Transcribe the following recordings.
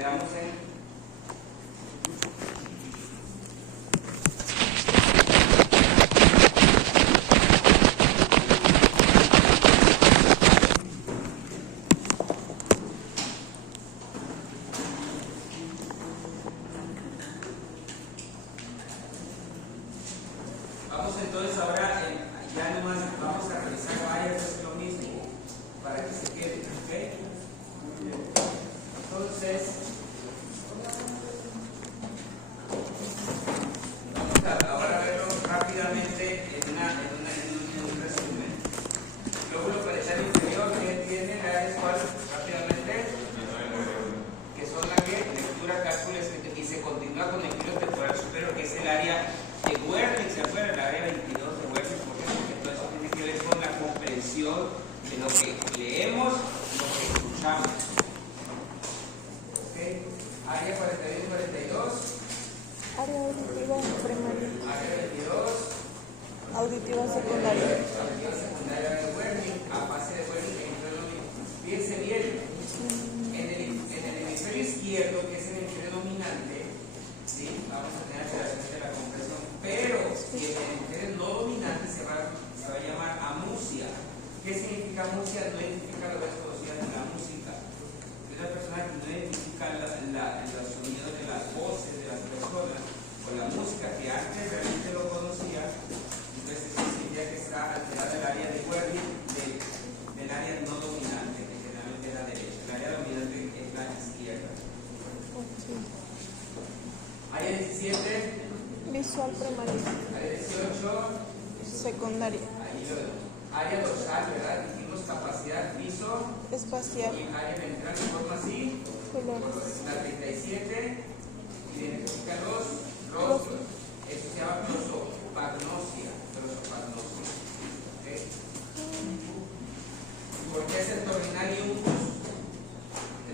quedamos en vamos entonces ahora ya nomás vamos a realizar varias veces lo mismo para que se quede, ¿ok? Entonces vamos a ahora verlo rápidamente en un resumen. Lóbulo parietal inferior que tiene la área cuál rápidamente, que son la que lectura, cálculo y se continúa con el núcleo temporal superior, que es el área de Wernicke, ¿se acuerdan? El área 22 de Wernicke, porque todo eso tiene que ver con la comprensión de lo que leemos, lo que escuchamos. ¿Ok? Área 41 y 42. Área auditiva primaria. Área 22. Auditiva secundaria. Auditiva secundaria de Wernicke, a base de Wernicke. Fíjense bien, en el hemisferio izquierdo, que es el hemisferio dominante, ¿sí? Vamos a tener alteraciones de la comprensión, pero si el hemisferio no dominante se va a llamar amusia. ¿Qué significa amusia? No identifica lo que es conocida de la música. Es una persona que no identifica los sonidos de las voces de las personas o la música que antes realmente lo conocía. Entonces eso significa que está alterada el área de Wernicke del área no dominante, que generalmente es la derecha. El área dominante es la izquierda. Área 17. Visual primaria. Área 18. Secundaria. Ahí lo vemos. Área dorsal, ¿verdad? Dijimos capacidad Espacial. y área ventral de forma así. Colores. La 37 identifica los rostros. Eso se llama prosopagnosia. ¿Okay? ¿Por qué es el torrinarium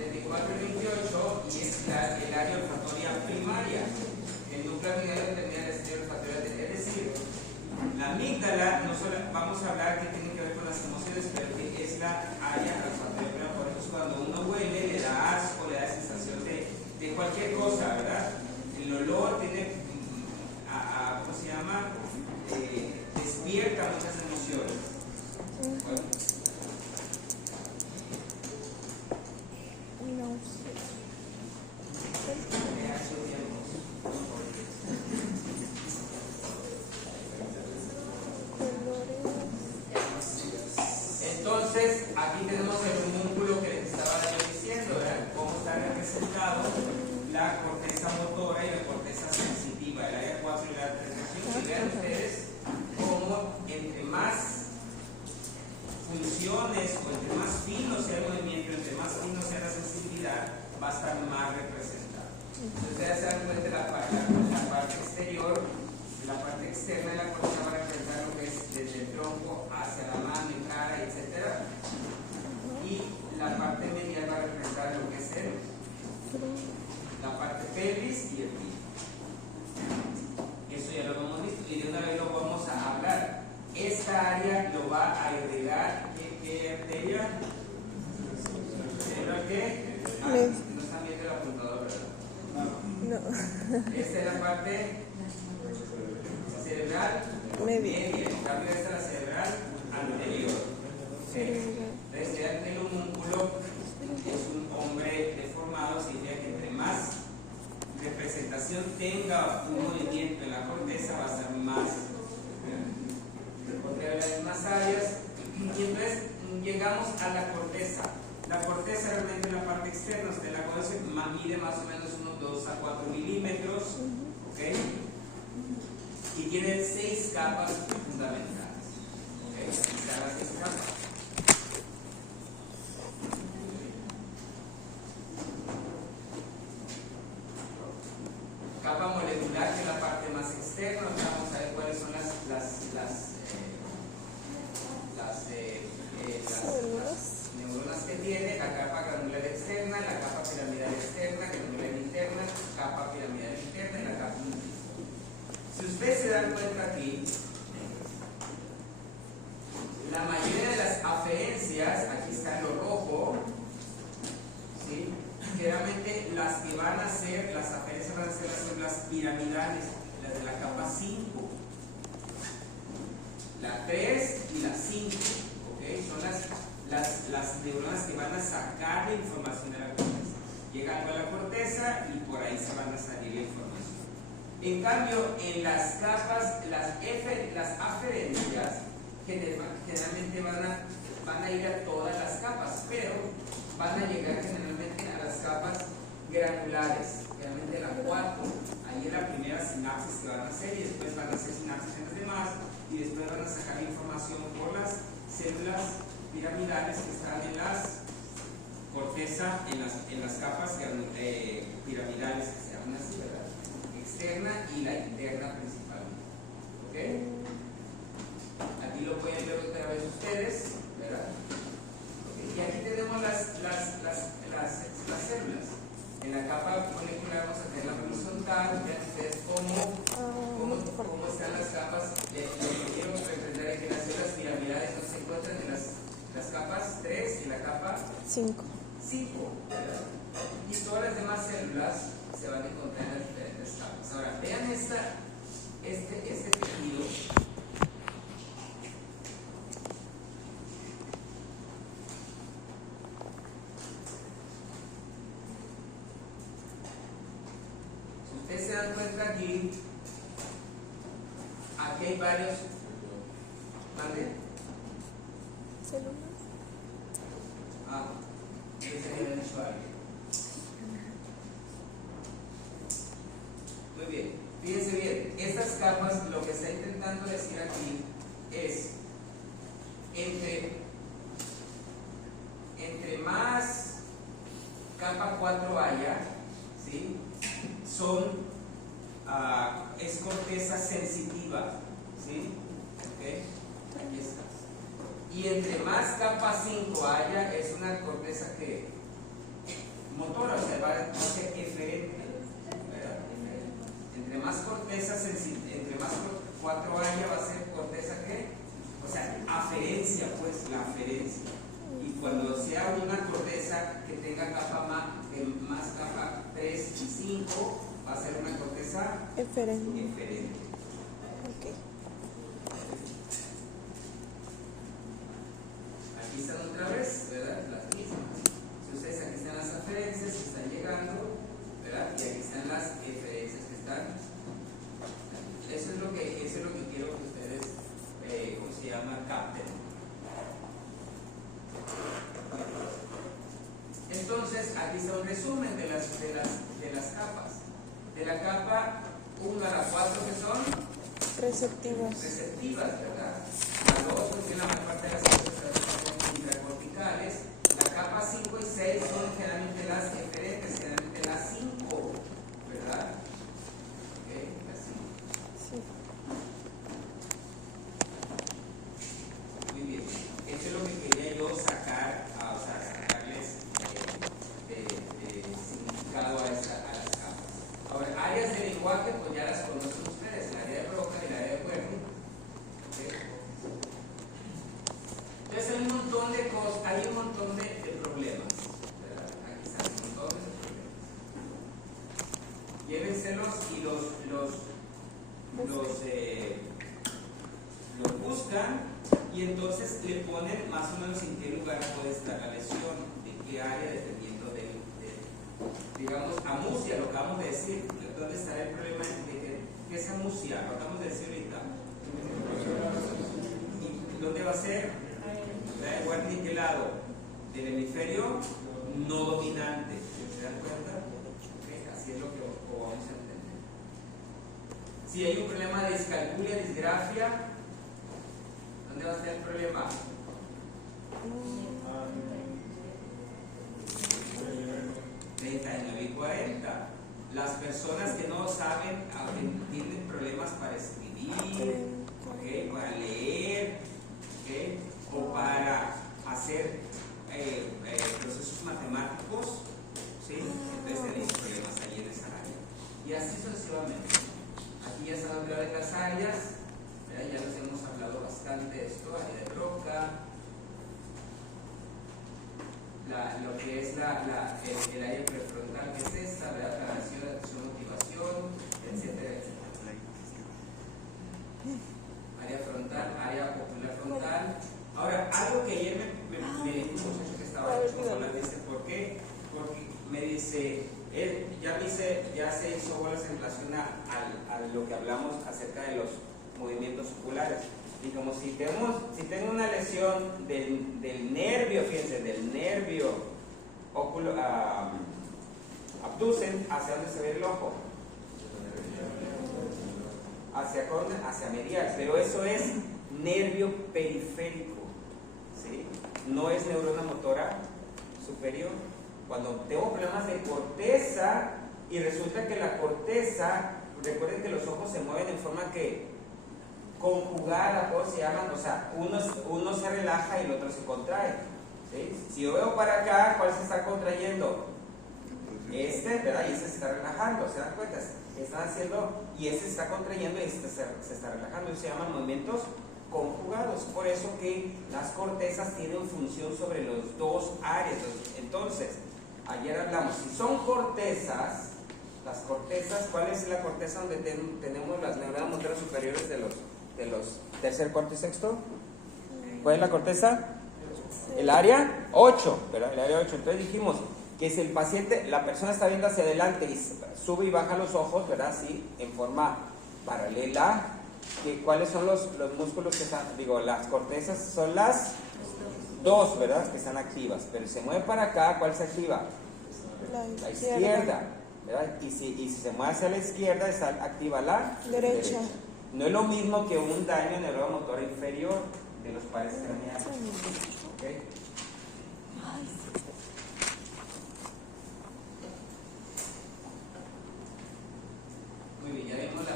34 y 28? Y es el área olfatoria primaria. El núcleo amigdala termina el estrella olfatoria. Es decir, la amígdala, no solo, vamos a hablar que tiene que ver con las emociones, pero que es la área olfatoria primaria. Por eso cuando uno huele, le da asco, le da sensación de cualquier cosa, ¿verdad? El olor tiene, ¿cómo se llama? Despierta muchas emociones. Bueno. Entonces, aquí tenemos el homúnculo que les estaba yo diciendo, ¿verdad? Cómo está representado la corteza motora y la corteza sensitiva, el área 4 y la área 3. Y vean ustedes cómo entre más funciones o entre más fino sea el movimiento, entre más fino sea la sensibilidad, va a estar más representada. Entonces, ustedes se dan cuenta de la parte exterior, la parte externa de la corteza va a representar lo que es desde el tronco hacia la mano, cara, etc. Y la parte medial va a representar lo que es la parte pelvis y el pie. Eso ya lo hemos visto y de una vez lo vamos a hablar. Esta área lo va a heredar. ¿Qué arteria? ¿Cerebral qué? No están viendo el apuntador, ¿verdad? No. Esta es la parte cerebral media. En cambio, esta es la cerebral anterior. Entonces, ya el homúnculo es un hombre deformado, significa que entre más representación tenga un movimiento en la corteza, va a ser más. Porque hay las mismas áreas. Y entonces llegamos a la corteza. La corteza realmente en la parte externa, usted la conoce, mide más o menos unos 2 a 4 milímetros. ¿Ok? Y tiene 6 capas fundamentales. ¿Ok? Están las 6 capas. Capa molecular, que es la parte más externa. Vamos a ver cuáles son las neuronas que tiene. La capa granular externa, la capa piramidal externa, granular interna, capa piramidal interna y la capa interna. Si ustedes se dan cuenta aquí, la mayoría de las generalmente las que van a ser, las aferencias van a ser las células piramidales, las de la capa 5, la 3 y la 5, ¿ok? Son las neuronas que van a sacar la información de la corteza, llegando a la corteza y por ahí se van a salir la información. En cambio, en las capas, las aferencias generalmente van a ir a todas las capas, pero van a llegar generalmente a las capas granulares, generalmente la 4. Ahí es la primera sinapsis que van a hacer y después van a hacer sinapsis en las demás y después van a sacar información por las células piramidales que están en las corteza, en las capas piramidales que se llaman así, ¿verdad? Externa y la interna principalmente. ¿Ok? Aquí lo pueden ver otra vez ustedes, ¿verdad? Okay. Y aquí tenemos las células. En la capa molecular vamos a tener la horizontal. Vean ustedes cómo están las capas. Lo que quiero representar es que las células piramidales no se encuentran en las capas 3 y la capa 5, ¿verdad? Y todas las demás células se van a encontrar en las diferentes capas. Ahora, vean este tejido. Si ustedes se dan cuenta aquí hay varios. ¿Mande? Células. Ese había dicho alguien. Muy bien, fíjense bien, estas capas, lo que está intentando decir aquí es entre más capa 4 haya, ¿sí? Es corteza sensitiva, ¿sí? ¿Okay? Aquí está. Y entre más capa 5 haya, es una corteza que motora, o sea, va a ser eferente, ¿verdad? Entre más corteza entre más 4 haya, va a ser corteza que, o sea, aferencia, pues, la aferencia. Y cuando sea una corteza que tenga más capa 3 y 5, va a ser una corteza eferente. Okay. Aquí están otra vez, ¿verdad? Las mismas. Si ustedes aquí están las aferencias que están llegando, ¿verdad? Y aquí están las eferencias que están. Eso es lo que quiero que ustedes, ¿cómo se llama? Capten. Entonces, aquí está un resumen de las capas. De la capa 1 a la 4, que son receptivas, ¿verdad? La 2 contiene la mayor parte de las células intracorticales. La capa 5 y 6 son generalmente las eferentes, generalmente las 5, ¿verdad? Ok, las 5. Sí. Muy bien. Esto es lo que quería yo sacar, o sea, sacarles significado a las capas. Ahora, áreas de lenguaje, pues ya las conocen ustedes, el área de Broca y el área de Wernicke. ¿Okay? Entonces hay un montón de cosas, hay un montón de problemas, ¿verdad? Aquí están un montón de problemas. Llévenselos y los buscan y entonces le ponen más o menos en qué lugar puede estar la lesión, en qué área, dependiendo de digamos, amusia, lo acabamos de decir. ¿Dónde estará el problema de qué es amusia? Lo acabamos de decir ahorita. ¿Y dónde va a ser? ¿De Wernicke, qué lado? Del hemisferio no dominante. ¿Se dan cuenta? Okay, así es lo que vamos a entender. Si hay un problema de discalculia, disgrafia, ¿dónde va a estar el problema? 39 y 40. Las personas que no saben, tienen problemas para escribir, ¿okay? Para leer, ¿okay? O para hacer procesos matemáticos, ¿sí? Entonces tenéis problemas ahí en esa área. Y así sucesivamente. Aquí ya están otra vez las áreas, ¿verdad? Ya nos hemos hablado bastante de esto, área de Broca, lo que es el área prefrontal dice, ya se hizo bolas en relación a lo que hablamos acerca de los movimientos oculares. Y como si tengo una lesión del nervio, fíjense, del nervio abducen, ¿hacia dónde se ve el ojo? Hacia medial, pero eso es nervio periférico, ¿sí? No es neurona motora superior. Cuando tengo problemas de corteza y resulta que la corteza, recuerden que los ojos se mueven en forma que conjugada, ¿cómo se llaman? O sea, uno se relaja y el otro se contrae, ¿sí? Si yo veo para acá, ¿cuál se está contrayendo? ¿Verdad? Y este se está relajando, ¿se dan cuenta? Están haciendo, y este se está contrayendo y este se está relajando. Eso se llaman movimientos conjugados. Por eso que las cortezas tienen función sobre los dos áreas. Entonces, ayer hablamos, si son cortezas, las cortezas, ¿cuál es la corteza donde tenemos las neuronas motoras superiores de los tercer, cuarto y sexto? ¿Cuál es la corteza? El área 8, ¿verdad? El área 8. Entonces dijimos que si el paciente, la persona está viendo hacia adelante y sube y baja los ojos, ¿verdad? Sí, en forma paralela. ¿Cuáles son los músculos que están? Las cortezas son las dos, ¿verdad? Que están activas. Pero si se mueve para acá, ¿cuál se activa? La izquierda, ¿verdad? Y si se mueve hacia la izquierda, está activa la derecha. No es lo mismo que un daño neuromotor inferior de los pares craneales. ¿Okay? Muy bien, ya vimos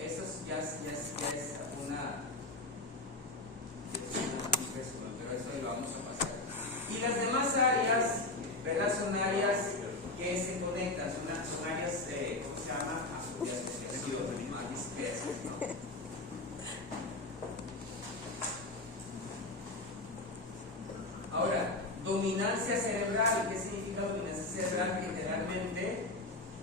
eso ya es un resumen, pero eso lo vamos a pasar. Y las demás áreas, ¿verdad? Son áreas que se conectan, son áreas, ¿cómo se llama? De asociación, más dispersas, ¿no? Ahora, dominancia cerebral. ¿Qué significa dominancia cerebral? Generalmente,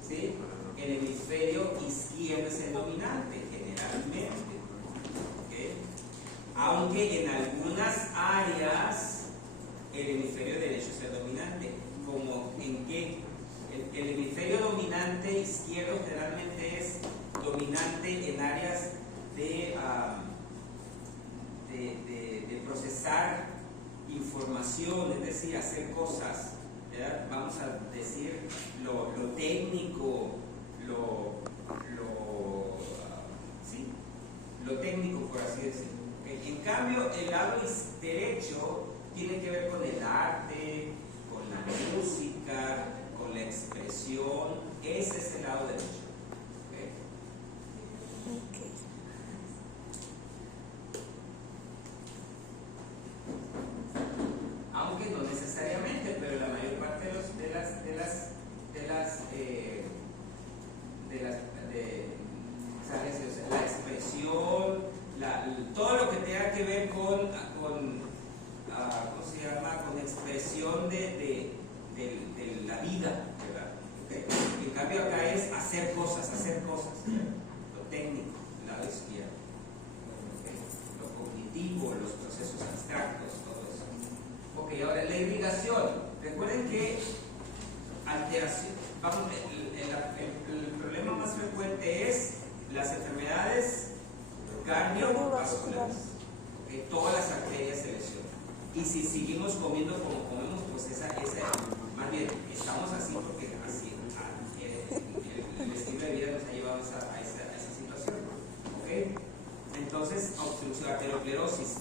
¿sí? El hemisferio izquierdo es el dominante, generalmente. ¿Okay? Aunque en algunas áreas el hemisferio derecho es el dominante. ¿Como en qué? El hemisferio dominante izquierdo generalmente es dominante en áreas de procesar información, es decir, hacer cosas, ¿verdad? Vamos a decir lo técnico, lo técnico, por así decirlo. ¿Okay? En cambio, el lado derecho tiene que ver con el arte, con la música, con la expresión. Ese es el lado derecho. ¿Okay? Okay. Aunque no necesariamente, pero la mayor parte la expresión, todo lo que tenga que ver con ¿cómo se llama? Con expresión de la vida, ¿verdad? ¿Okay? En cambio acá es hacer cosas, lo técnico, el lado izquierdo. ¿Okay? Lo cognitivo, los procesos abstractos, todo eso. Ok, ahora la irrigación. Recuerden que alteración, el problema más frecuente es las enfermedades cardiovasculares. Okay, todas las arterias se lesionan. Y si seguimos comiendo como comemos, pues más bien estamos así porque así el estilo de vida nos ha llevado a esa situación. ¿Okay? Entonces, obstrucción, arteriosclerosis.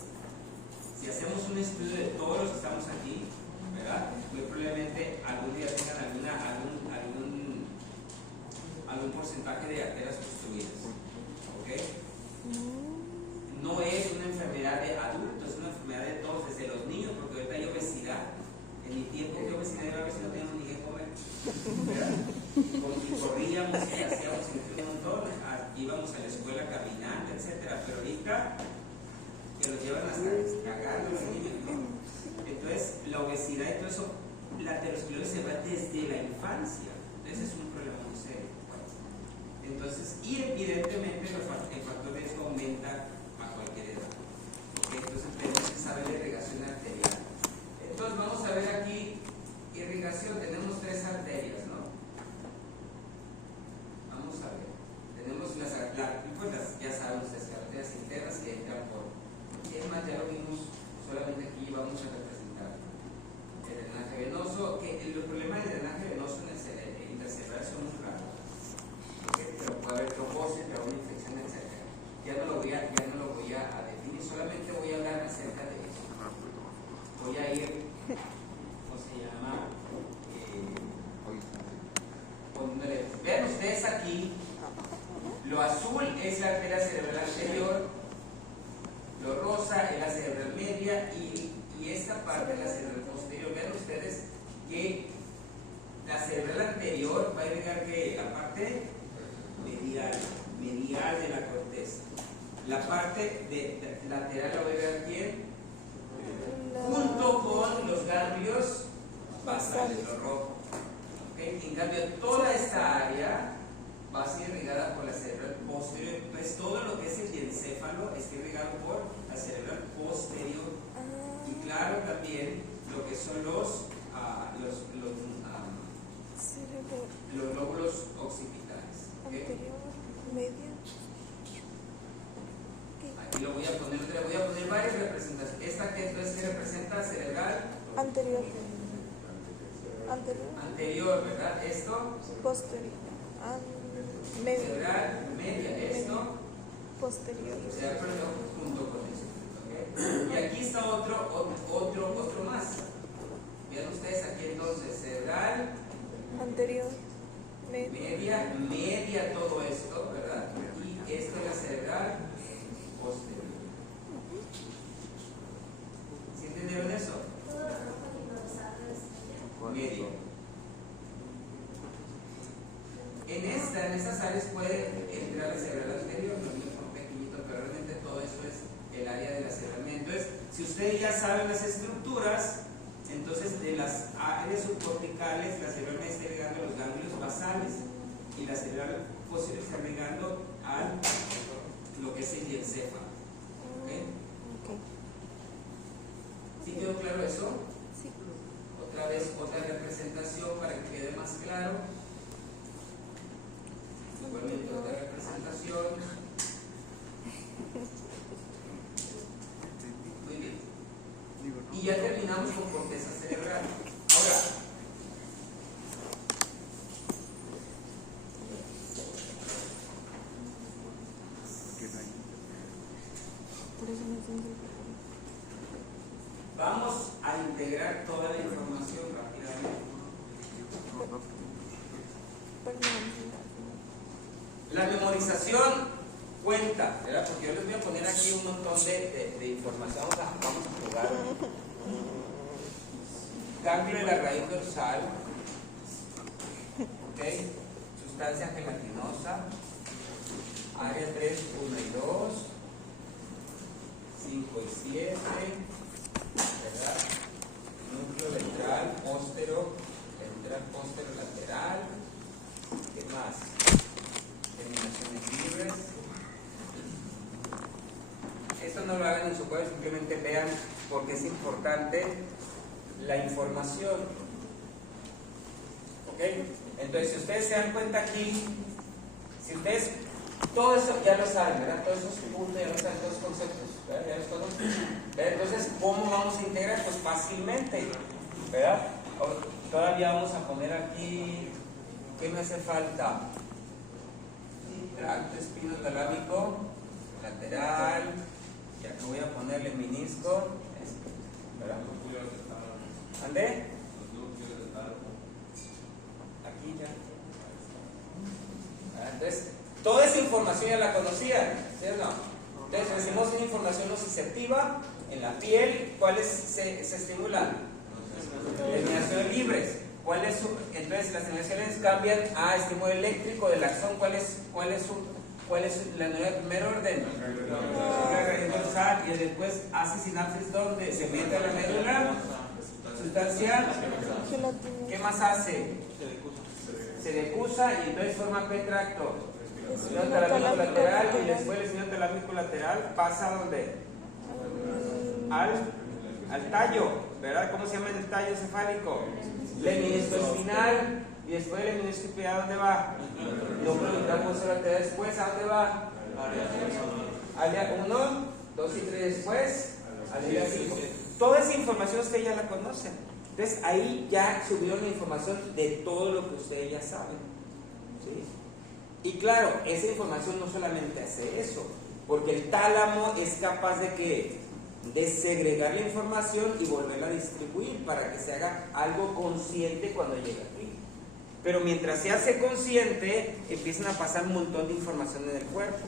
Si hacemos un estudio de todos los que estamos aquí, ¿verdad? Muy probablemente algún día tengan algún porcentaje de arterias obstruidas. ¿Ok? No es una enfermedad de adultos, es una enfermedad de todos, desde los niños, porque ahorita hay obesidad. En mi tiempo, ¿qué obesidad iba a haber si no teníamos ni qué comer? Y corríamos y hacíamos un montón, íbamos a la escuela caminando, etcétera. Pero ahorita que los llevan hasta cagando los niños, ¿no? Entonces, la obesidad y todo eso, la aterosclerosis se va desde la infancia. Ese es un problema muy serio. Entonces, y evidentemente el factor de riesgo aumenta a cualquier edad. ¿Okay? Entonces, tenemos que saber la irrigación arterial. Entonces, vamos a ver aquí irrigación. Tenemos tres arterias. Lo azul es la arteria cerebral anterior, lo rosa es la cerebral media y esta parte es la cerebral posterior. Vean ustedes que la cerebral anterior va a irrigar que la parte medial de la corteza. La parte lateral la va a irrigar ¿quién? Junto con los ganglios basales, lo rojo. ¿Okay? En cambio, toda esta área va a ser irrigada por la cerebral posterior. Pues todo lo que es el encéfalo está irrigado por la cerebral posterior. Y claro, también lo que son los lóbulos occipitales. ¿Okay? Anterior, media. Aquí le voy a poner varias representaciones. Esta que entonces ¿qué representa? Cerebral Anterior. anterior, ¿verdad? Esto Posterior. Media. cerebral media, esto Posterior. cerebral junto con esto. ¿Okay? Y aquí está otro más. Vean ustedes aquí entonces cerebral Anterior. Media. media todo esto, ¿verdad? Y esto es la cerebral posterior. ¿Sí entendieron eso? Media. En estas áreas puede entrar la cerebral anterior, los niños son pequeñitos, pero realmente todo eso es el área de la cerebral media. Entonces, si ustedes ya saben las estructuras, entonces de las áreas subcorticales, la cerebral media está llegando a los ganglios basales y la cerebral posterior está llegando a lo que es el encéfalo. ¿Okay? ¿Sí quedó claro eso? Sí. Otra vez, otra representación para que quede más claro. Igualmente otra representación. Muy bien. Y ya terminamos con corteza cerebral. Ahora, vamos a integrar toda la información rápidamente. La memorización cuenta, ¿verdad? Porque yo les voy a poner aquí un montón de información. Vamos a jugar. Ganglio de la raíz dorsal, ¿okay? Sustancia gelatinosa, área 3, 1 y 2, 5 y 7, ¿verdad? Núcleo ventral, póstero, lateral. ¿Qué más? Terminaciones libres. Esto no lo hagan en su cuadro, simplemente vean porque es importante la información. ¿Ok? Entonces, si ustedes se dan cuenta aquí, si ustedes, todo eso ya lo saben, ¿verdad? Todos esos puntos ya lo saben, todos los conceptos, ¿verdad? Ya los conocen. Entonces, ¿cómo vamos a integrar? Pues fácilmente, ¿verdad? Todavía vamos a poner aquí, ¿qué me hace falta? Tracto espinotalámico lateral, y aquí voy a ponerle menisco, ¿verdad? ¿Ande? Aquí ya. Entonces, toda esa información ya la conocían, ¿sí o no? Entonces, recibimos una información nociceptiva en la piel. ¿Cuáles se estimulan? Terminaciones libres. Entonces, las terminaciones cambian a estímulo eléctrico del axón. ¿Cuál es la neuronal de primer orden? La raíz dorsal, y después hace sinapsis donde se mete a la médula. Sustancia. ¿Qué más hace? Se decusa y entonces forma ¿qué tracto? Espino talámico lateral, y después el espino talámico lateral pasa ¿a dónde? Al tallo, ¿verdad? ¿Cómo se llama el tallo cefálico? Lemnisco espinal, y después el lemnisco espinal, ¿a dónde va? Núcleo ventral posterior lateral, después ¿a dónde va? Área 1, 2 y 3 después, área 5. Toda esa información ustedes ya la conocen. Entonces ahí ya subieron la información de todo lo que ustedes ya saben, ¿sí? Y claro, esa información no solamente hace eso, porque el tálamo es capaz de segregar la información y volverla a distribuir para que se haga algo consciente cuando llega aquí. Pero mientras se hace consciente, empiezan a pasar un montón de información en el cuerpo,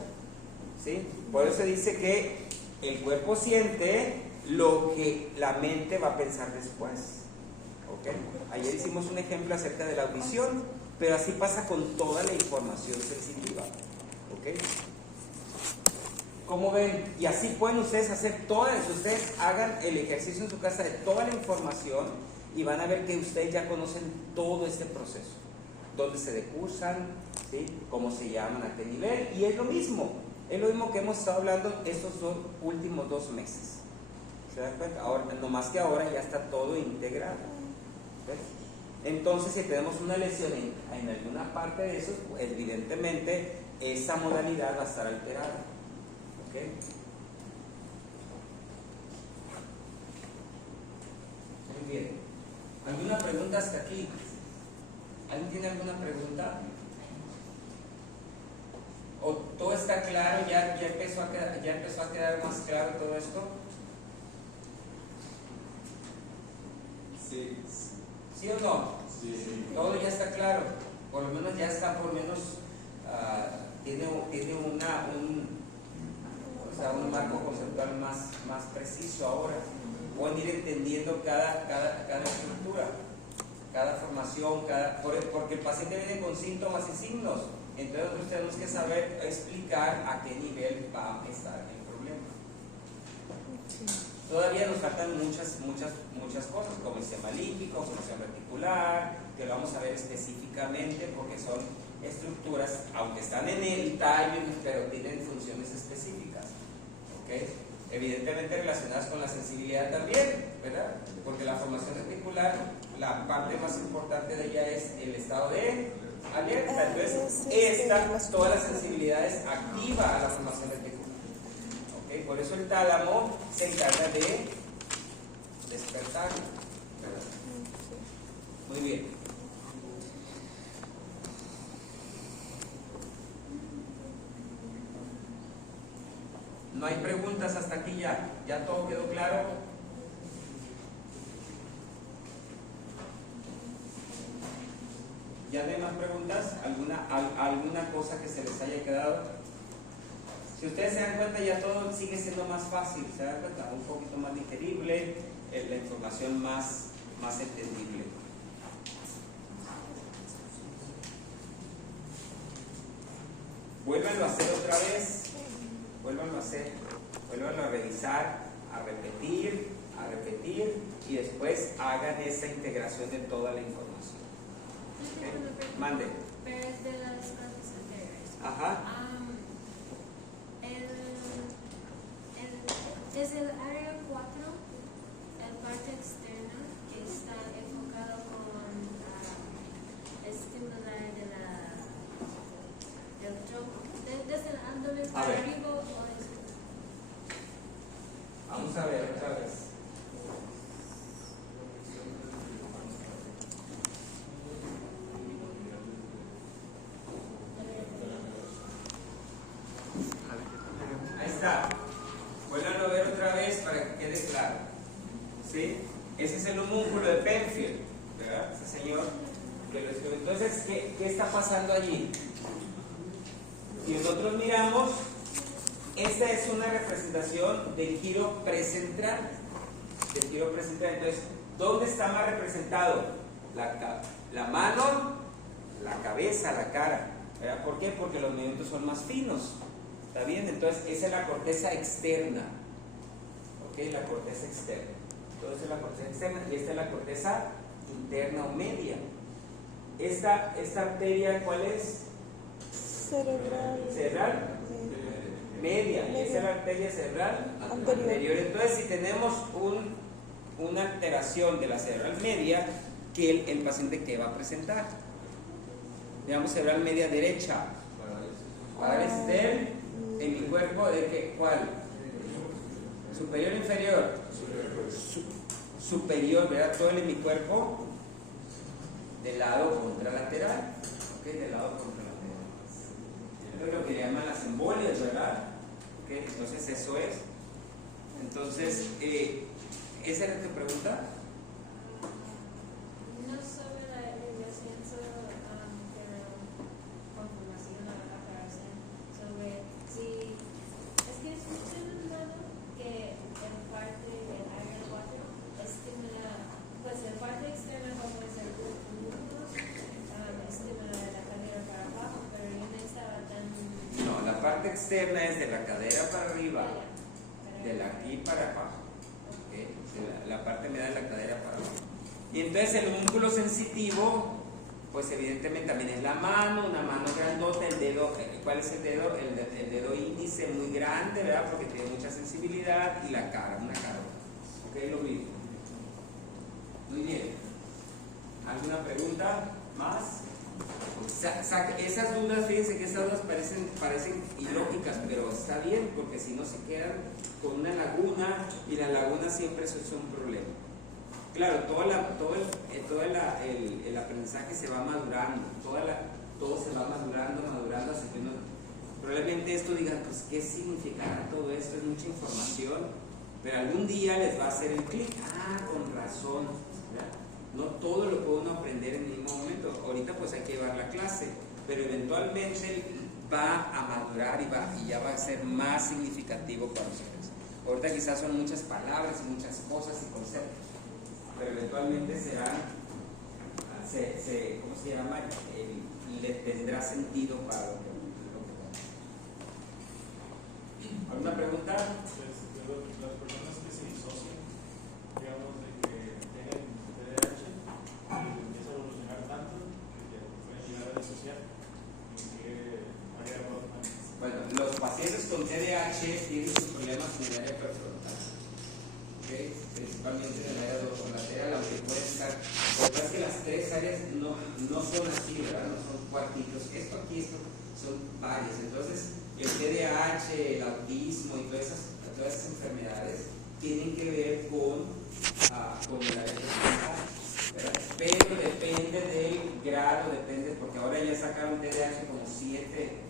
¿sí? Por eso dice que el cuerpo siente lo que la mente va a pensar después. ¿Ok? Ayer hicimos un ejemplo acerca de la audición, pero así pasa con toda la información sensitiva. ¿Ok? ¿Cómo ven? Y así pueden ustedes hacer ustedes hagan el ejercicio en su casa de toda la información y van a ver que ustedes ya conocen todo este proceso. Dónde se decursan, ¿sí? Cómo se llaman, a qué nivel, y es lo mismo que hemos estado hablando estos últimos 2 meses. ¿Se dan cuenta? Ahora, no más que ahora ya está todo integrado. ¿Ves? Entonces, si tenemos una lesión en alguna parte de eso, evidentemente esa modalidad va a estar alterada. ¿Ok? Muy bien. ¿Alguna pregunta hasta aquí? ¿Alguien tiene alguna pregunta? ¿O todo está claro? ¿Ya empezó a quedar más claro todo esto? Sí. ¿Sí o no? Sí. Todo ya está claro. Por lo menos ya está, tiene un marco conceptual más preciso ahora. Pueden ir entendiendo cada estructura, cada formación, porque el paciente viene con síntomas y signos. Entonces nosotros tenemos que saber explicar a qué nivel va a estar el problema. Todavía nos faltan muchas cosas, como el sistema límbico, como el sistema reticular, que lo vamos a ver específicamente porque son estructuras, aunque están en el timing, pero tienen funciones específicas. ¿Okay? Evidentemente relacionadas con la sensibilidad también, ¿verdad? Porque la formación reticular, la parte más importante de ella es el estado de alerta. Entonces, todas las sensibilidades activa a la formación reticular. ¿Okay? Por eso el tálamo se encarga de despertar, ¿verdad? Muy bien. No hay preguntas hasta aquí ya todo quedó claro. ¿Ya no hay más preguntas? ¿Alguna cosa que se les haya quedado? Si ustedes se dan cuenta, ya todo sigue siendo más fácil, se dan cuenta, un poquito más digerible, la información más entendible. Vuélvanlo a hacer otra vez. Vuélvanlo a hacer, vuélvanlo a revisar, a repetir y después hagan esa integración de toda la información. ¿Okay? Mande. Pero es de las clases anteriores. Ajá. Es el área 4, la parte externa, que está enfocado con estimular del tronco, desde el abdomen para arriba. Vamos a ver otra vez. Ahí está. Vuélvanlo a ver otra vez para que quede claro. ¿Sí? Ese es el homúnculo de Penfield, ¿verdad? Ese señor que lo escribió. Entonces, ¿qué está pasando allí? Si nosotros miramos, esta es una representación del giro precentral. Entonces, ¿dónde está más representado? La mano, la cabeza, la cara. ¿Verdad? ¿Por qué? Porque los movimientos son más finos. ¿Está bien? Entonces, esa es la corteza externa. ¿Ok? La corteza externa. Entonces, es la corteza externa y esta es la corteza interna o media. Esta arteria, ¿cuál es? Cerebral. Media. Y esa es la arteria cerebral anterior. Entonces, si tenemos una alteración de la cerebral media, que el paciente que va a presentar, digamos cerebral media derecha, parálisis del hemicuerpo de qué, ¿cuál? Superior o inferior. Superior, ¿verdad? Todo el hemicuerpo del lado contralateral. ¿Ok? Del lado contralateral. Esto es lo que llaman las embolias, ¿verdad? ¿Ok? Entonces eso es. Entonces, ¿esa era tu pregunta? No sobre el descenso externa es de la cadera para arriba, de la aquí para abajo, ¿okay? La parte medial de la cadera para abajo. Y entonces el músculo sensitivo, pues evidentemente también es la mano, una mano grandota, el dedo, ¿cuál es el dedo? El dedo índice muy grande, ¿verdad? Porque tiene mucha sensibilidad, y la cara, una cara. ¿Ok? Lo mismo. Muy bien. ¿Alguna pregunta más? Esas dudas, fíjense que esas dudas parecen ilógicas, pero está bien, porque si no se quedan con una laguna, y la laguna siempre es un problema. Claro, todo el aprendizaje se va madurando, todo se va madurando hasta que uno, probablemente esto diga, pues ¿qué significará todo esto? Es mucha información, pero algún día les va a hacer el clic, con razón, ¿verdad? No todo lo puede uno aprender en el mismo momento. Ahorita pues hay que llevar la clase, pero eventualmente va a madurar y ya va a ser más significativo para ustedes. Ahorita quizás son muchas palabras y muchas cosas y conceptos, pero eventualmente serán, ¿cómo se llama? Le tendrá sentido para lo que ¿Alguna pregunta? Las personas que se disocian, digamos, de que tengan TDAH, les empieza a evolucionar tanto que pueden llegar a disociar. ¿En qué área van? Bueno, los pacientes con TDAH tienen sus problemas en el área prefrontal, ¿okay? Principalmente en el área dorso-lateral, aunque pueden estar, porque es que las tres áreas no son así, ¿verdad? No son cuartitos. Esto aquí son varios. Entonces, el TDAH, el autismo y todas esas enfermedades tienen que ver con el área prefrontal, ¿verdad? Pero depende del grado, porque ahora ya sacaron TDAH como siete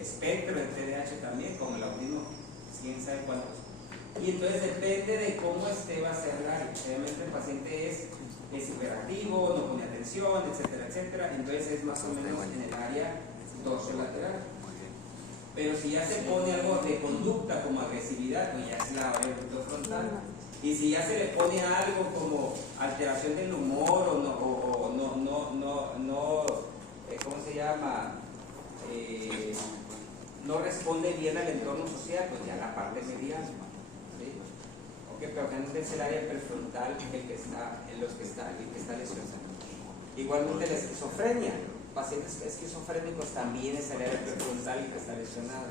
espectros de TDAH también, como el autismo, quién sabe cuántos. Y entonces depende de cómo va a ser el área. Obviamente el paciente es hiperactivo, no pone atención, etcétera, etcétera. Entonces es más o menos en el área dorsolateral. Pero si ya se pone algo de conducta como agresividad, pues ya es la área frontal. Y si ya se le pone algo como alteración del humor o ¿cómo se llama? No responde bien al entorno social, pues ya la parte mediana. ¿Sí? Ok, pero que es el área prefrontal el que está lesionado. Igualmente la esquizofrenia. Pacientes esquizofrénicos también es el área prefrontal el que está lesionado.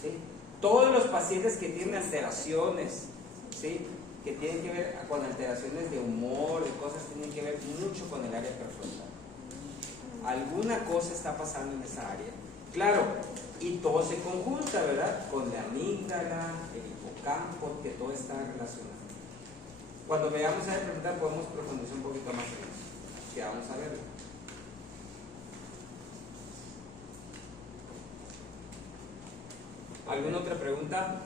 ¿Sí? Todos los pacientes que tienen alteraciones, ¿sí?, que tienen que ver con alteraciones de humor, de cosas, tienen que ver mucho con el área prefrontal. Alguna cosa está pasando en esa área. Claro, y todo se conjunta, ¿verdad? Con la amígdala, el hipocampo, que todo está relacionado. Cuando veamos a la pregunta podemos profundizar un poquito más en eso. Ya vamos a verlo. ¿Alguna otra pregunta?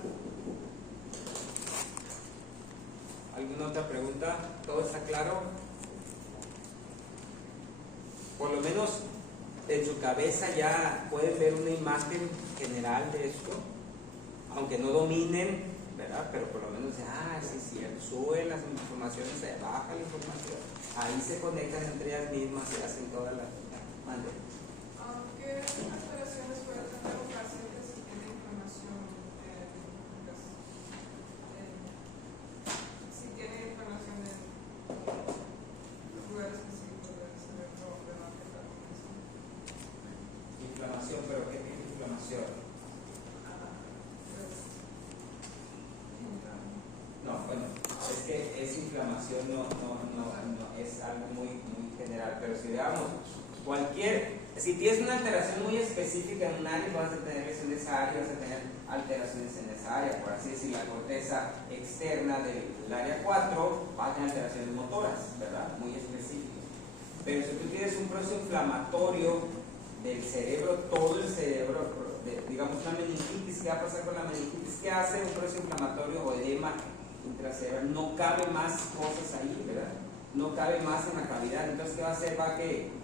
¿Alguna otra pregunta? ¿Todo está claro? Por lo menos en su cabeza ya pueden ver una imagen general de esto, aunque no dominen, ¿verdad? Pero por lo menos, sí es cierto, suben las informaciones, se baja la información, ahí se conectan entre ellas mismas y hacen toda la... Mande. ¿Qué alteraciones puede tener un paciente si tiene inflamación? Si tiene inflamación en los lugares específicos del cerebro, de la Inflamación, ¿pero qué tipo de inflamación? No, bueno, es que esa inflamación no es algo muy general, pero si veamos si tienes una alteración muy específica en un área, vas a tener lesiones en esa área, vas a tener alteraciones en esa área, por así decir, la corteza externa del área 4 va a tener alteraciones motoras, ¿verdad? Muy específicas. Pero si tú tienes un proceso inflamatorio del cerebro, todo el cerebro, digamos una meningitis, ¿qué va a pasar con la meningitis? ¿Qué hace un proceso inflamatorio o edema intracerebral? No cabe más cosas ahí, ¿verdad? No cabe más en la cavidad, entonces ¿qué va a hacer? Va a que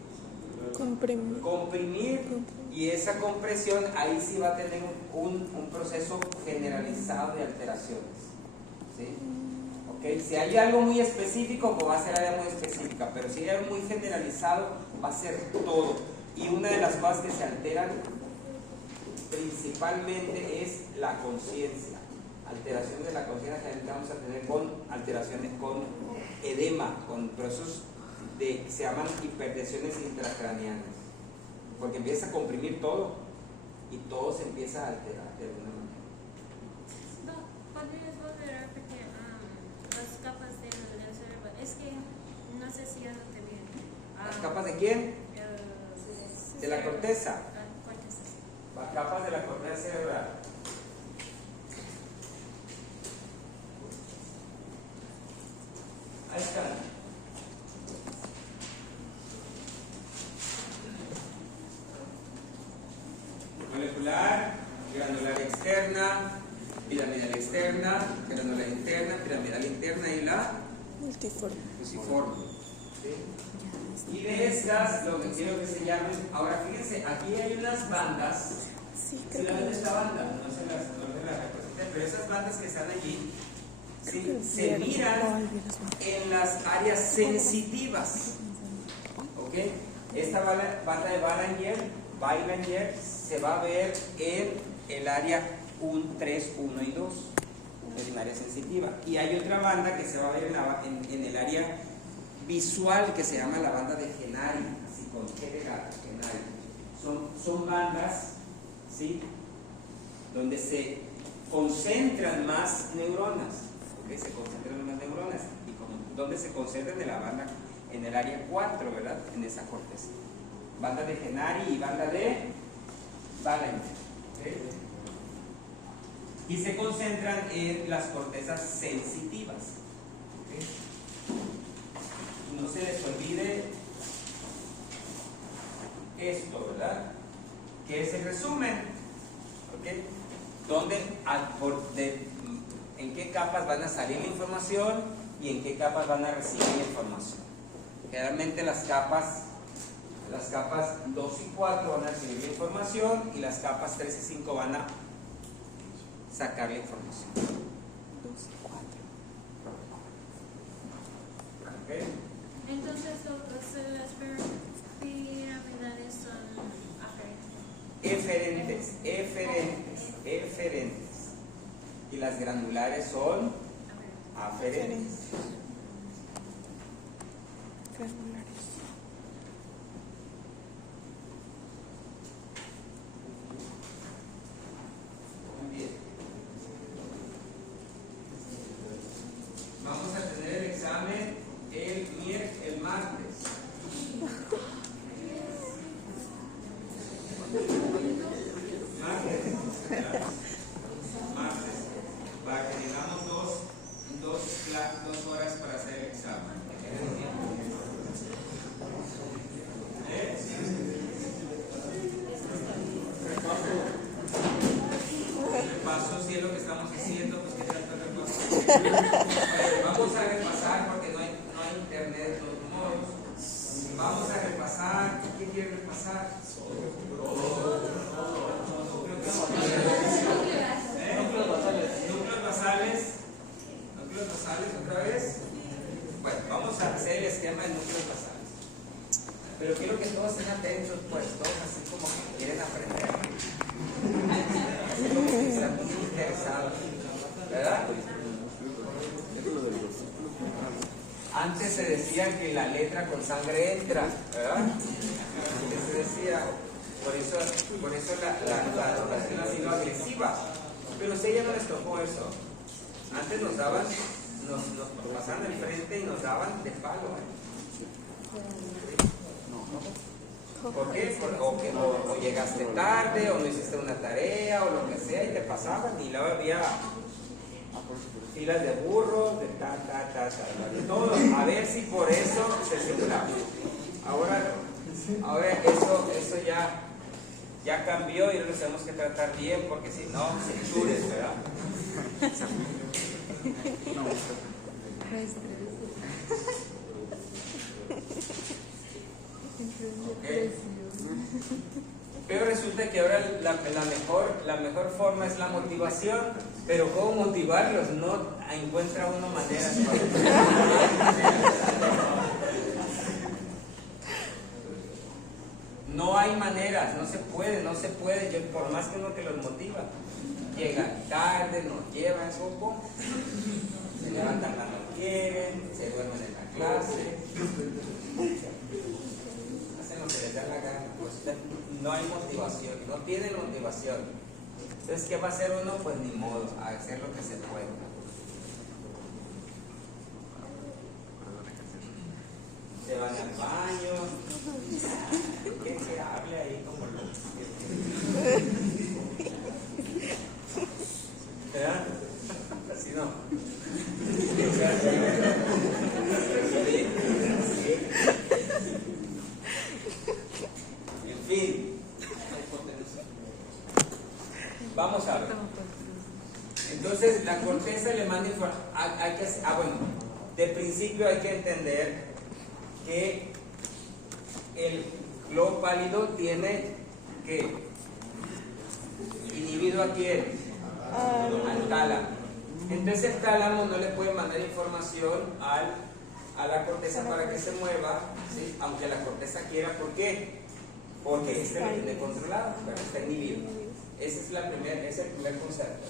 comprimir, y esa compresión ahí sí va a tener un proceso generalizado de alteraciones. ¿Sí? ¿Okay? Si hay algo muy específico, pues va a ser área muy específica, pero si hay algo muy generalizado, va a ser todo. Y una de las cosas que se alteran principalmente es la conciencia. Alteraciones de la conciencia generalmente vamos a tener con alteraciones con edema, con procesos se llaman hipertensiones intracraneanas, porque empieza a comprimir todo y todo se empieza a alterar de alguna manera. No, ¿podrías volver a repetir las capas del cerebro? Es que no sé si ya no te vi. ¿Las capas de quién? De la corteza. Corteza. Las capas de la corteza cerebral. Ahí están. Molecular, granular externa, piramidal externa, granular interna, piramidal interna y la Multiforme. fusiforme. ¿Sí? Y de estas, lo que quiero que se llamen, ahora fíjense, aquí hay unas bandas. Sí, Si creo la ven que esta banda, no se las representé, pero esas bandas que están allí creo que se sí, miran no, olvidas más. en las áreas sensitivas. ¿Ok? Esta banda de Ballinger se va a ver en el área 3, 1 y 2, es un área sensitiva. Y hay otra banda que se va a ver en el área visual que se llama la banda de Genari, así con G de gato, Genari. Son bandas, ¿sí?, donde se concentran más neuronas, ¿okay? Se concentran más neuronas. ¿Y dónde se concentran? En la banda, en el área 4, ¿verdad? En esa corteza. Banda de Genari y banda de Ballinger. ¿Okay? Y se concentran en las cortezas sensitivas. ¿Okay? No se les olvide esto, ¿verdad? Que es el resumen. ¿Okay? En qué capas van a salir la información y en qué capas van a recibir la información. Generalmente las capas 2 y 4 van a recibir la información y las capas 3 y 5 van a sacar la información. 2, 4. ¿Okay? Entonces, las piramidales son Eferentes. Y las granulares son aferentes. Granulares. Muy bien. Vamos a tener el examen el martes. Martes, para que tengamos dos horas para hacer el examen. Repaso, si es lo que estamos haciendo, pues que tanto repaso. Vamos a repasar porque no hay internet de todos modos. Vamos a repasar. ¿Qué quiere repasar? Núcleos basales otra vez. Bueno, vamos a hacer el esquema de núcleos basales. Pero quiero que todos estén atentos, pues, todos así como que quieren aprender. Así como que están muy interesados, ¿verdad? Antes se decía que la letra con sangre entra, ¿verdad? Antes se decía, por eso la educación ha sido agresiva. Pero si a ella no les tocó eso. Antes nos pasaban al frente y nos daban de palo. ¿Por qué? O llegaste tarde, o no hiciste una tarea, o lo que sea, y te pasaban, y luego había filas de burros, de de todo. A ver si por eso se aseguraba. Ahora eso ya cambió y ahora nos tenemos que tratar bien, porque si no, censures, ¿verdad? Okay. Pero resulta que ahora la mejor forma es la motivación, pero ¿cómo motivarlos? No encuentra uno maneras. No hay maneras, no se puede. Yo, por más que uno que los motiva, llegan tarde, nos llevan poco, se levantan cuando quieren, se duermen en la clase, hacen lo que les da la gana. Pues no hay motivación, no tienen motivación. Entonces, ¿qué va a hacer uno? Pues ni modo, a hacer lo que se puede. Se van al baño, que se hable ahí como lo. ¿Verdad? Así no. En fin. Vamos a ver. Entonces, la corteza le manda información. Bueno, de principio hay que entender que el globo pálido tiene que inhibido a quién, al tálamo. Entonces el tálamo no le puede mandar información a la corteza para que se mueva, ¿sí? Aunque la corteza quiera. ¿Por qué? Porque este lo tiene controlado, pero está inhibido. Ese es el primer concepto.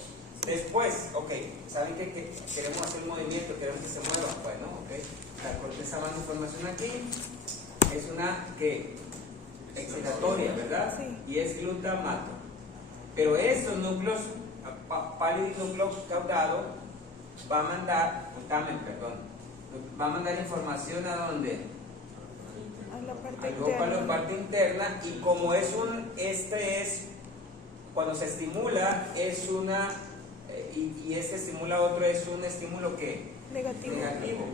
Después, ok, ¿saben que queremos hacer un movimiento, queremos que se mueva? Bueno, ok, la corteza manda información aquí, es una excitatoria, ¿verdad? Sí. Y es glutamato. Pero esos núcleos, pálido y núcleo caudado, va a mandar, va a mandar información ¿a dónde? A la parte Al globo pálido, parte interna, y como es cuando se estimula, es una. Y este estimula otro, es un estímulo que negativo.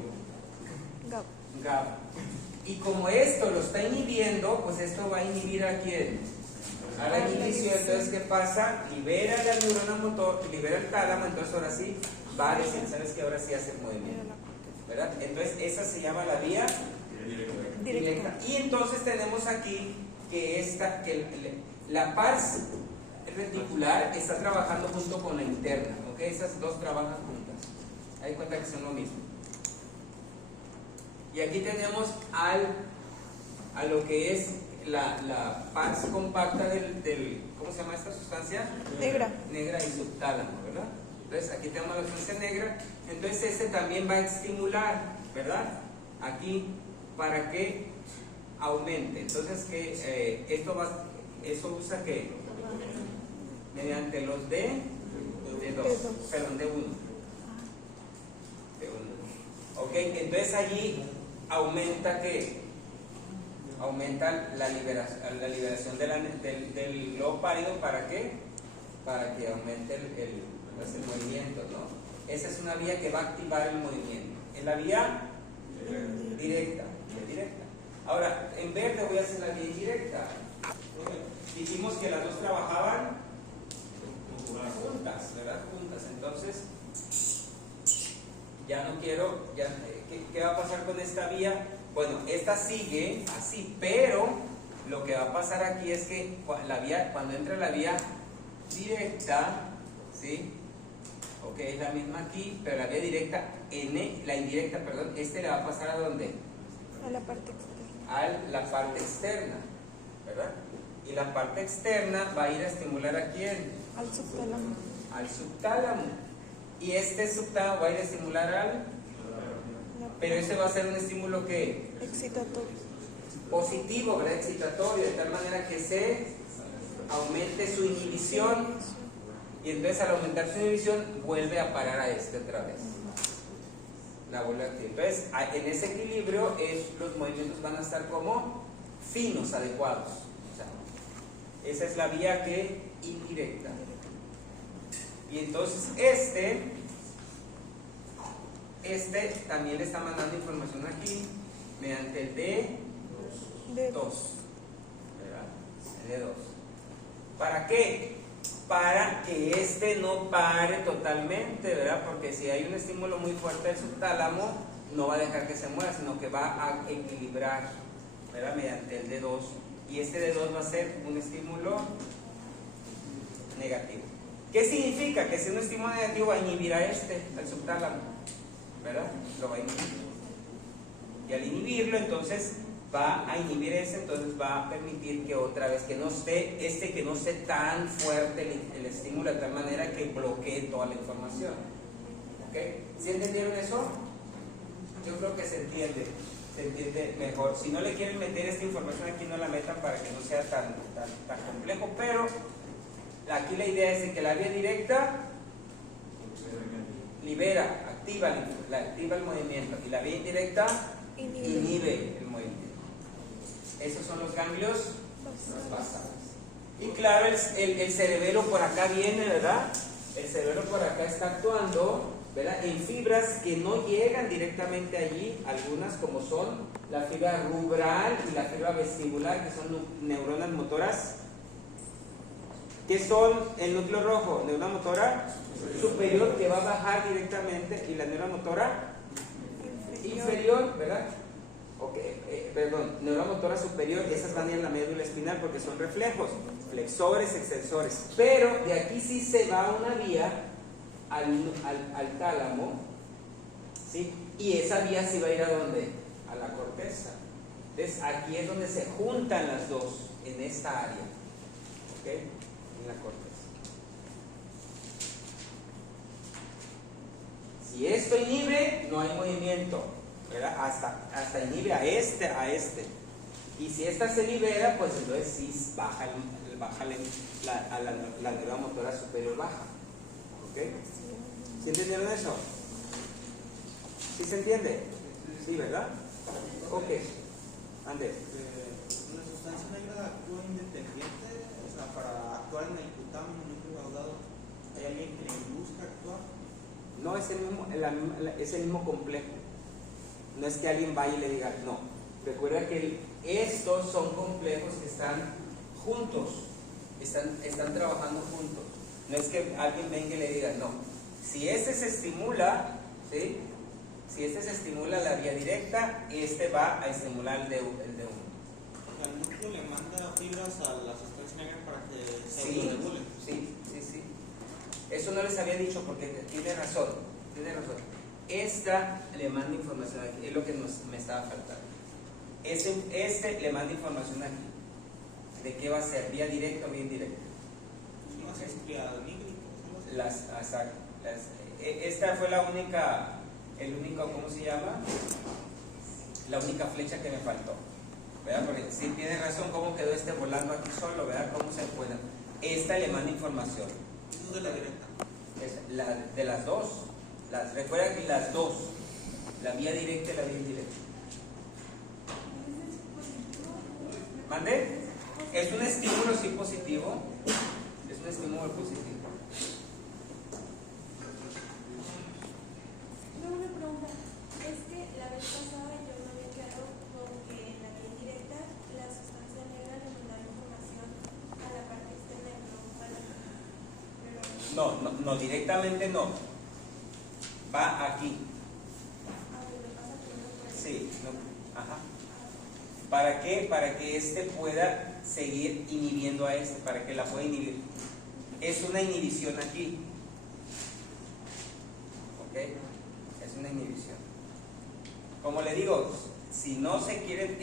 GABA. Y como esto lo está inhibiendo, pues esto va a inhibir a quién, a la inhibición. Entonces, ¿qué pasa? Libera la neurona motor, libera el tálamo. Entonces ahora sí va a decir, ¿sabes qué? Ahora sí hace movimiento, ¿verdad? Entonces esa se llama la vía directa. Y entonces tenemos aquí que la pars reticular está trabajando junto con la interna, ¿ok? Esas dos trabajan juntas. Hay cuenta que son lo mismo. Y aquí tenemos a lo que es la pars compacta del ¿cómo se llama esta sustancia? Negra y subtálamo, ¿verdad? Entonces aquí tenemos la sustancia negra. Entonces este también va a estimular, ¿verdad? Aquí para que aumente. Entonces eso usa que mediante los D2, perdón, D1. Ok, entonces allí aumenta la liberación del globo pálido. ¿Para qué? Para que aumente el movimiento, ¿no? Esa es una vía que va a activar el movimiento. En la vía directa. Ahora, en verde voy a hacer la vía indirecta. Dijimos que las dos trabajaban juntas, ¿verdad? Juntas. Entonces, ya no quiero, ¿qué va a pasar con esta vía? Bueno, esta sigue así, pero lo que va a pasar aquí es que cuando entra la vía directa, ¿sí? Ok, es la misma aquí, pero la vía directa, la indirecta, perdón, le va a pasar ¿a dónde? A la parte externa. A la parte externa, ¿verdad? Y la parte externa va a ir a estimular ¿a quién? Al subtálamo. Al subtálamo. Y este subtálamo va a ir a estimular pero ese va a ser un estímulo que excitatorio. Positivo, ¿verdad? Excitatorio, de tal manera que se aumente su inhibición. Y entonces al aumentar su inhibición vuelve a parar a otra vez. La vuelve a activar. Entonces, en ese equilibrio los movimientos van a estar como finos, adecuados. O sea, esa es la vía indirecta. Y entonces también le está mandando información aquí mediante el D2, ¿verdad? El D2. ¿Para qué? Para que no pare totalmente, ¿verdad? Porque si hay un estímulo muy fuerte del subtálamo, no va a dejar que se mueva, sino que va a equilibrar, ¿verdad? Mediante el D2. Y este D2 va a ser un estímulo negativo. ¿Qué significa? Que si un estímulo negativo va a inhibir al subtálamo, ¿verdad? Lo va a inhibir. Y al inhibirlo, entonces va a inhibir ese, entonces va a permitir que otra vez, que no esté, que no esté tan fuerte el estímulo de tal manera que bloquee toda la información. ¿Ok? ¿Sí entendieron eso? Yo creo que se entiende mejor. Si no le quieren meter esta información aquí, no la metan para que no sea tan complejo, pero aquí la idea es de que la vía directa libera, activa el movimiento, y la vía indirecta inhibe el movimiento. Esos son los ganglios basales. Y claro, el cerebelo por acá viene, ¿verdad? El cerebelo por acá está actuando, ¿verdad?, en fibras que no llegan directamente allí, algunas como son la fibra rubral y la fibra vestibular, que son neuronas motoras. ¿Qué son el núcleo rojo? Neurona motora superior, que va a bajar directamente, y la neurona motora inferior, ¿verdad? Neurona motora superior, esas van a ir en la médula espinal porque son reflejos, flexores, extensores. Pero de aquí sí se va una vía al tálamo, ¿sí? Y esa vía sí va a ir ¿a dónde? A la corteza. Entonces aquí es donde se juntan las dos, en esta área, ¿ok? En la corteza. Si esto inhibe, no hay movimiento, ¿verdad? Hasta inhibe a este. Y si esta se libera, pues entonces sí baja la neurona motora superior baja. ¿Ok? ¿Sí entendieron eso? ¿Sí se entiende? Sí, ¿verdad? Ok. Ande. ¿La sustancia negra actúa independiente? O sea, para actuar en el hipotálamo núcleo caudado, ¿hay alguien que le induzca a actuar? No, es el mismo complejo. No es que alguien vaya y le diga, no. Recuerda que estos son complejos que están juntos, están trabajando juntos. No es que alguien venga y le diga, no. Si este se estimula, ¿sí? Si este se estimula la vía directa, este va a estimular el D1. O sea, el núcleo le manda fibras a la sustancia negra para que se Sí, autorregule. sí. Eso no les había dicho porque tiene razón. Esta le manda información aquí, es lo que me estaba faltando. Este le manda información aquí. ¿De qué va a ser? ¿Vía directa o vía indirecta? Son las estriadas nígricas. Esta fue el único, ¿cómo se llama? La única flecha que me faltó, ¿verdad? Porque sí tiene razón, cómo quedó este volando aquí solo, ¿verdad? ¿Cómo se puede? Esta le manda información. Eso es de la directa. De las dos. Recuerda que las dos, la vía directa y la vía indirecta. ¿Mande? Es un estímulo sí positivo. Es un estímulo positivo. Una pregunta, es que la vez pasada yo me había quedado con que en la vía indirecta la sustancia negra le mandaba información a la parte externa del globo. No, directamente no. Va aquí. Sí, no. Ajá. ¿Para qué? Para que este pueda seguir inhibiendo a este, para que la pueda inhibir. Es una inhibición aquí. ¿Ok? Es una inhibición. Como le digo, si no se quieren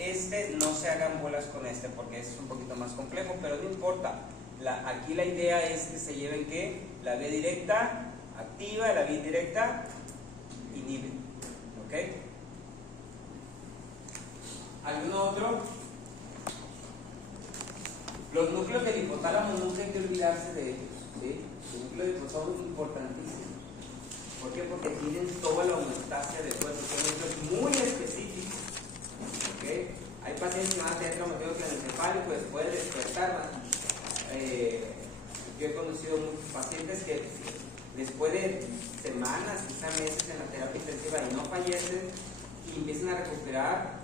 no se hagan bolas con este, porque es un poquito más complejo, pero no importa. Aquí la idea es que se lleven ¿qué? La vía directa activa, la vía indirecta inhibe. ¿Ok? ¿Algún otro? Los núcleos del hipotálamo nunca hay que olvidarse de ellos, ¿sí? Los núcleos del hipotálamo son importantísimos. ¿Por qué? Porque tienen toda la homeostasia del cuerpo, son núcleos muy específicos. ¿Ok? Hay pacientes que van a tener traumatismo encefálico después de despertar. Yo he conocido muchos pacientes que después de semanas, quizá meses en la terapia intensiva y no fallecen y empiezan a recuperar.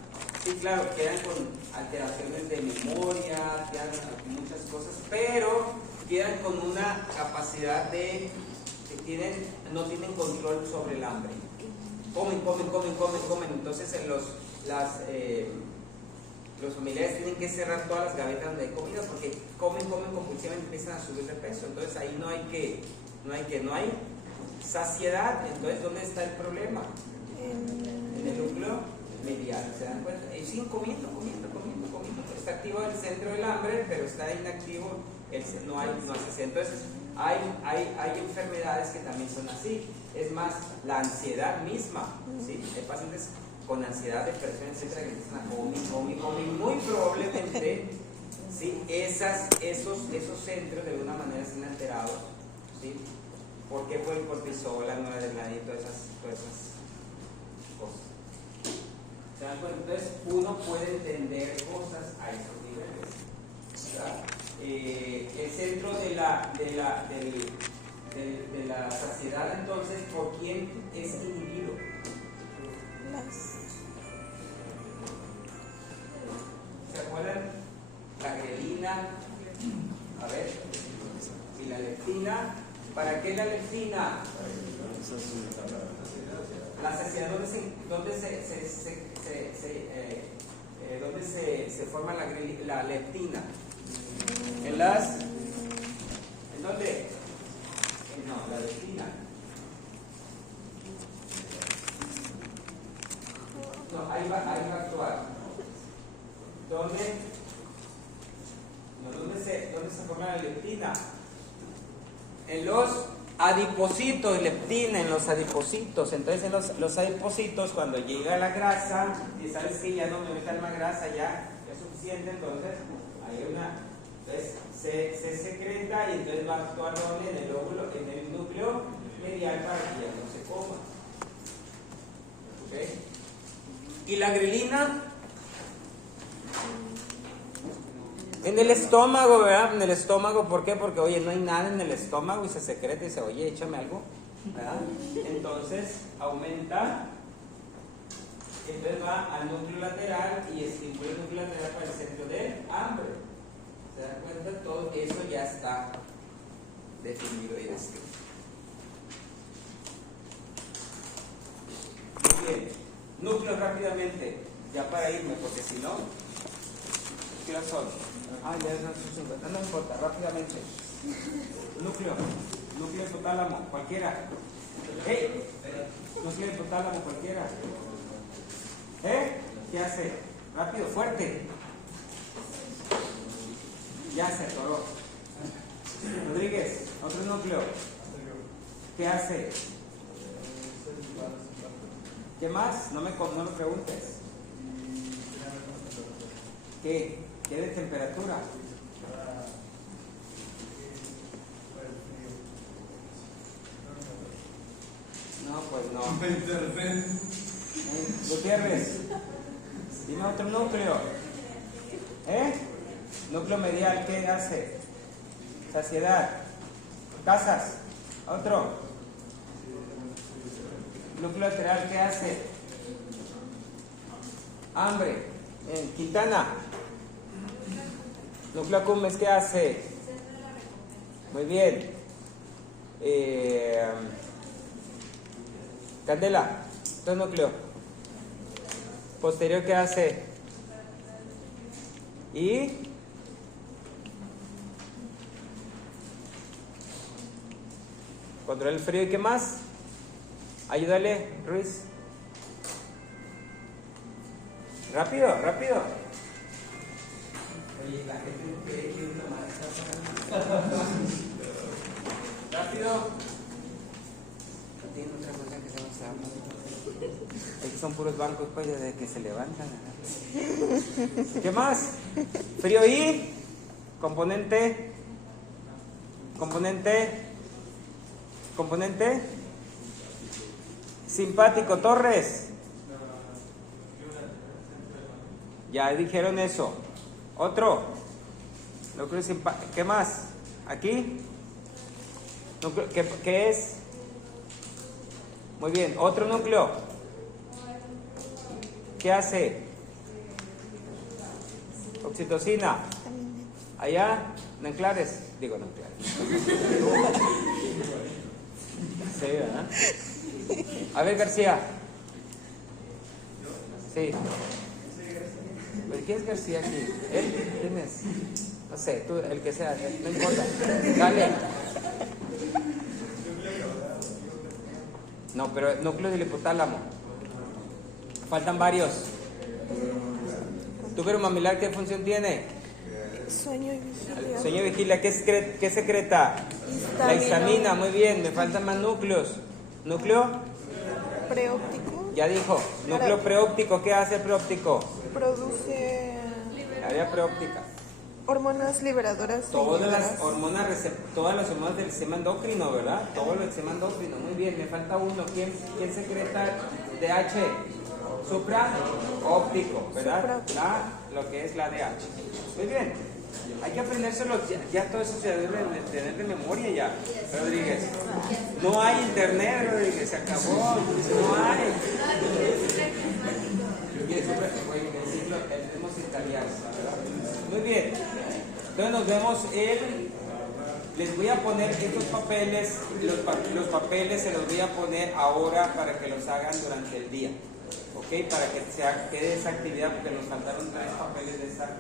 Sí, claro, quedan con alteraciones de memoria, quedan con muchas cosas, pero quedan con una capacidad que no tienen control sobre el hambre. Comen. Entonces los familiares tienen que cerrar todas las gavetas de comida porque comen compulsivamente y empiezan a subir de peso. Entonces ahí no hay saciedad. Entonces, ¿dónde está el problema? En el núcleo medial, ¿se dan cuenta? Y siguen comiendo. Está activo el centro del hambre, pero está inactivo, no hace sed. Entonces, hay enfermedades que también son así. Es más, la ansiedad misma, ¿sí? Hay pacientes con ansiedad, depresión, etcétera, que empiezan a comer. Muy probablemente, ¿sí? Esos centros de alguna manera están alterados, ¿sí? Porque fue el cortisol, la noradrenalina y todas esas cosas. ¿Se dan cuenta? Entonces uno puede entender cosas a esos niveles, ¿verdad? El centro de la saciedad, entonces, ¿por quién es inhibido? ¿Se acuerdan? La grelina, a ver, y la leptina. ¿Para qué la leptina? La saciedad, ¿dónde se forma la leptina? ¿En dónde? No, la leptina. No, ahí va a actuar. ¿Dónde se forma la leptina? En los adipocitos, leptina en los adipocitos. Entonces en los adipocitos, cuando llega la grasa, y sabes que ya no me metan más grasa, ya es suficiente, entonces se secreta y entonces va a actuar en el núcleo medial para que ya no se coma. ¿Okay? ¿Y la grelina? En el estómago, ¿verdad? En el estómago, ¿por qué? Porque, oye, no hay nada en el estómago y se secreta y dice, oye, échame algo, ¿verdad? Entonces, aumenta, entonces va al núcleo lateral y estimula el núcleo lateral para el centro del hambre. ¿Se dan cuenta? Todo eso ya está definido y descrito. Muy bien. Núcleos rápidamente, ya para irme, porque si no, ¿qué horas son? Ya es 9:50. No importa, rápidamente. Núcleo hipotálamo, cualquiera. Núcleo hipotálamo, cualquiera. ¿Qué hace? Rápido, fuerte. Ya se atoró. Rodríguez, otro núcleo. ¿Qué hace? ¿Qué más? No me preguntes. ¿Qué de temperatura? No, pues no. Gutiérrez, dime otro núcleo. Núcleo medial, ¿qué hace? Saciedad. Casas, otro. Núcleo lateral, ¿qué hace? Hambre. Quintana. Núcleo accumbens, ¿qué hace? Muy bien. Candela, otro núcleo. Posterior, ¿qué hace? Y controla el frío, ¿y qué más? Ayúdale, Ruiz. Rápido. Oye, la gente no quiere que uno más rápido. Tiene otra cosa que se llama. Es que son puros bancos, pues, desde que se levantan. ¿Qué más? Frío y componente simpático, Torres. Ya dijeron eso. Otro. Núcleo simpático. ¿Qué más? ¿Aquí? ¿Qué es? Muy bien. Otro núcleo. ¿Qué hace? Oxitocina. Allá, Nanclares. Digo Nanclares. Sí, ¿verdad? A ver, García. Sí. ¿Quién es García aquí? ¿Él? ¿Quién es? No sé, tú, el que sea, no importa. Dale. No, pero núcleo del hipotálamo. Faltan varios. Túbero mamilar, ¿qué función tiene? Sueño y vigilia. Sueño y vigilia, ¿qué secreta? La histamina, muy bien, me faltan más núcleos. ¿Núcleo? Preóptico. Ya dijo, núcleo preóptico, ¿qué hace el preóptico? Produce Área preóptica. hormonas liberadoras. Todas las inhibidoras. hormonas del sistema endocrino, ¿verdad? Todo el sistema endocrino, muy bien, me falta uno. ¿Quién secreta DH? Supra óptico, ¿verdad? Lo que es la DH. Muy bien. Hay que aprendérselo, ya todo eso se debe de tener de memoria ya, Rodríguez. No hay internet, Rodríguez, se acabó, no hay. Y el ritmo circadiano, ¿verdad? Muy bien. Entonces nos vemos les voy a poner estos papeles, los papeles se los voy a poner ahora para que los hagan durante el día. ¿Ok? Para que quede esa actividad, porque nos faltaron 3 papeles de esa.